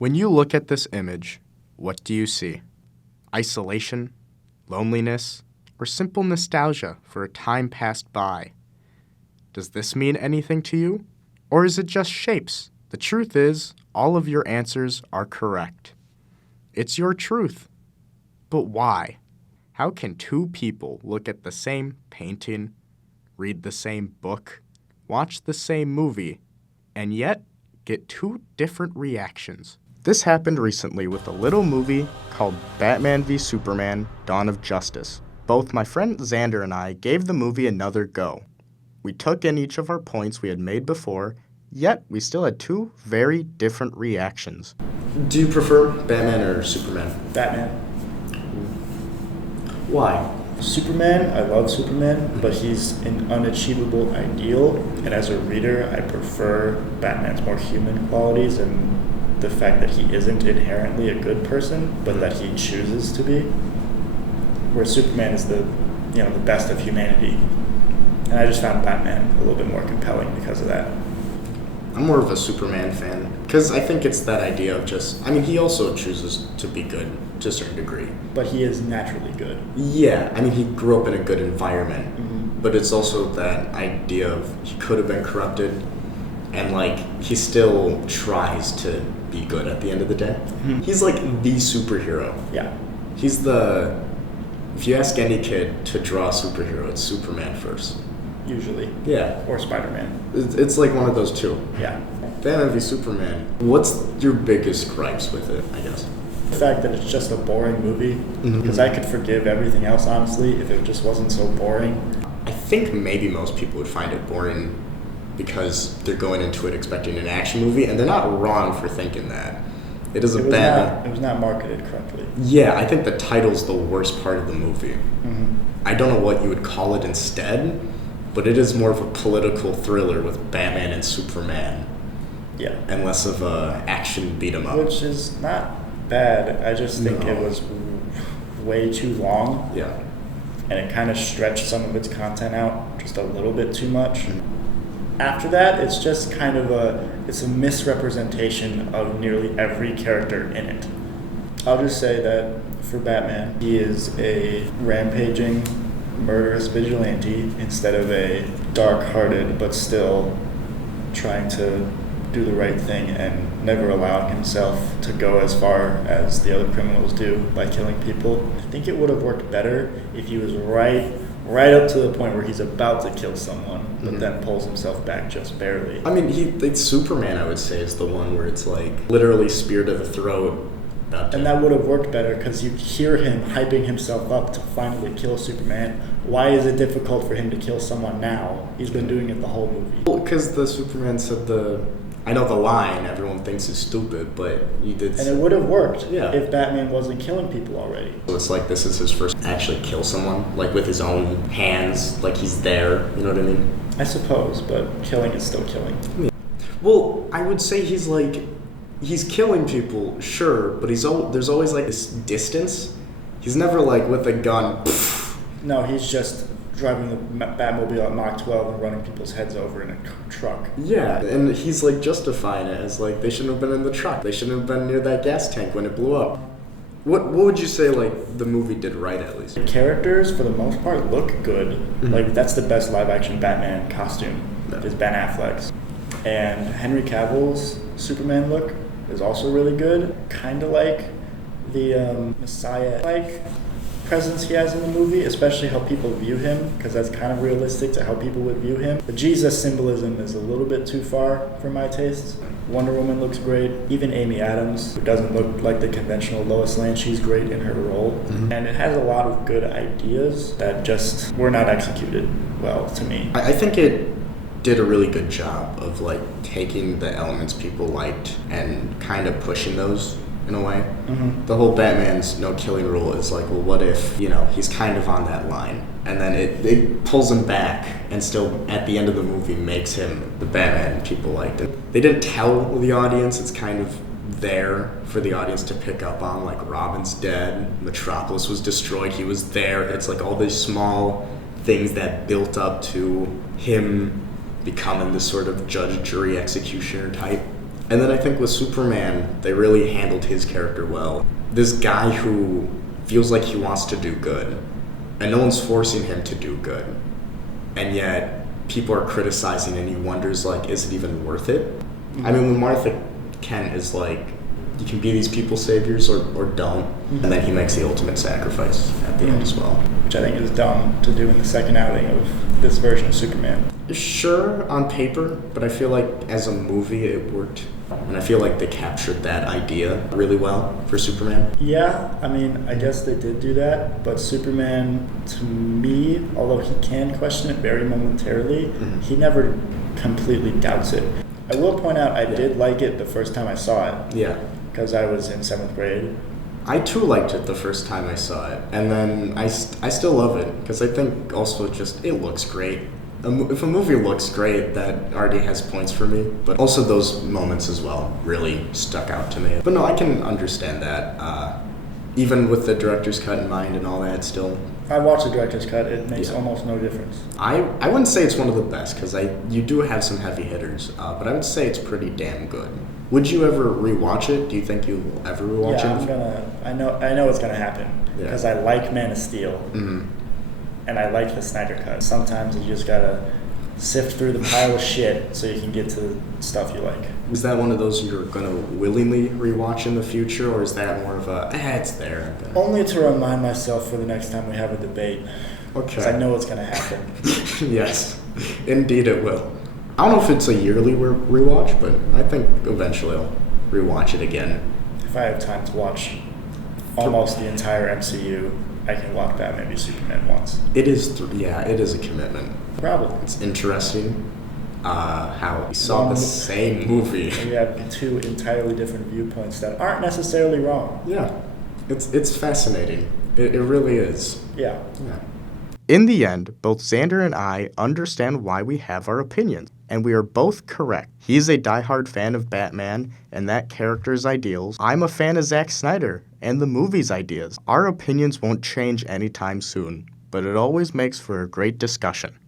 When you look at this image, what do you see? Isolation, loneliness, or simple nostalgia for a time passed by? Does this mean anything to you? Or is it just shapes? The truth is, all of your answers are correct. It's your truth. But why? How can two people look at the same painting, read the same book, watch the same movie, and yet get two different reactions? This happened recently with a little movie called Batman v Superman: Dawn of Justice. Both my friend Xander and I gave the movie another go. We took in each of our points we had made before, yet we still had two very different reactions. Do you prefer Batman or Superman? Batman. Why? Superman, I love Superman, but he's an unachievable ideal, and as a reader, I prefer Batman's more human qualities and the fact that he isn't inherently a good person, but that he chooses to be. Where Superman is the best of humanity. And I just found Batman a little bit more compelling because of that. I'm more of a Superman fan, because I think it's that idea of he also chooses to be good to a certain degree. But he is naturally good. Yeah, he grew up in a good environment, but it's also that idea of he could have been corrupted, and he still tries to be good at the end of the day. He's like the superhero. Yeah. He's if you ask any kid to draw a superhero, it's Superman first. Usually. Yeah. Or Spider-Man. It's like one of those two. Yeah. Batman v Superman. What's your biggest gripes with it, I guess? The fact that it's just a boring movie, because I could forgive everything else, honestly, if it just wasn't so boring. I think maybe most people would find it boring because they're going into it expecting an action movie, and they're not wrong for thinking that. It was not marketed correctly. Yeah, I think the title's the worst part of the movie. I don't know what you would call it instead, but it is more of a political thriller with Batman and Superman. Yeah. And less of a action beat 'em up. Which is not bad. I just think it was way too long. Yeah. And it kind of stretched some of its content out just a little bit too much. After that, it's just kind of it's a misrepresentation of nearly every character in it. I'll just say that for Batman, he is a rampaging, murderous vigilante instead of a dark-hearted but still trying to do the right thing and never allowing himself to go as far as the other criminals do by killing people. I think it would have worked better if he was right up to the point where he's about to kill someone, but then pulls himself back just barely. Superman, I would say, is the one where it's literally spear to the throat. And that would have worked better because you hear him hyping himself up to finally kill Superman. Why is it difficult for him to kill someone now? He's been doing it the whole movie. Well, because the Superman said I know the line everyone thinks is stupid, but he did. And it would have worked if Batman wasn't killing people already. So it's this is his first actually kill someone, with his own hands, he's there, you know what I mean? I suppose, but killing is still killing. Yeah. Well, I would say he's killing people, sure, but there's always this distance. He's never with a gun. No, he's just driving the Batmobile at Mach 12 and running people's heads over in a truck. Yeah, and he's justifying it as they shouldn't have been in the truck. They shouldn't have been near that gas tank when it blew up. What would you say the movie did right, at least? The characters, for the most part, look good. That's the best live-action Batman costume, is Ben Affleck's. And Henry Cavill's Superman look is also really good. Kind of like the Messiah presence he has in the movie, especially how people view him, because that's kind of realistic to how people would view him. The Jesus symbolism is a little bit too far for my tastes. Wonder Woman looks great. Even Amy Adams, who doesn't look like the conventional Lois Lane, she's great in her role. And it has a lot of good ideas that just were not executed well to me. I think it did a really good job of taking the elements people liked and kind of pushing those in a way. The whole Batman's no killing rule is what if, he's kind of on that line. And then it pulls him back and still at the end of the movie makes him the Batman people liked it. They didn't tell the audience, it's kind of there for the audience to pick up on, Robin's dead, Metropolis was destroyed, he was there. It's all these small things that built up to him becoming this sort of judge, jury, executioner type. And then I think with Superman, they really handled his character well. This guy who feels like he wants to do good, and no one's forcing him to do good. And yet, people are criticizing, and he wonders, like, is it even worth it? Mm-hmm. I mean, when Martha Kent is like, you can be these people's saviors or don't, and then he makes the ultimate sacrifice at the end as well. Which I think is dumb to do in the second outing of this version of Superman. Sure, on paper, but I feel like as a movie it worked. And I feel like they captured that idea really well for Superman. Yeah, I mean, I guess they did do that, but Superman, to me, although he can question it very momentarily, he never completely doubts it. I will point out I did like it the first time I saw it. Yeah. Because I was in 7th grade. I too liked it the first time I saw it, and then I still love it, because I think also just it looks great. If a movie looks great, that already has points for me, but also those moments as well really stuck out to me. But no, I can understand that, even with the director's cut in mind and all that still. I watched the director's cut, it makes almost no difference. I wouldn't say it's one of the best, because you do have some heavy hitters, but I would say it's pretty damn good. Would you ever rewatch it? Do you think you'll ever rewatch it? I know it's gonna happen, because I like Man of Steel. And I like the Snyder Cut. Sometimes you just gotta sift through the pile of shit so you can get to stuff you like. Is that one of those you're gonna willingly rewatch in the future, or is that more of a, it's there? Only to remind myself for the next time we have a debate. Okay. Because I know it's gonna happen. Yes, indeed it will. I don't know if it's a yearly rewatch, but I think eventually I'll rewatch it again. If I have time to watch almost the entire MCU, I can watch Batman v Superman once. It is, it is a commitment. Probably. It's interesting how we saw the same movie. We have two entirely different viewpoints that aren't necessarily wrong. Yeah, it's fascinating. It really is. Yeah. In the end, both Xander and I understand why we have our opinions, and we are both correct. He's a diehard fan of Batman and that character's ideals. I'm a fan of Zack Snyder and the movie's ideas. Our opinions won't change anytime soon, but it always makes for a great discussion.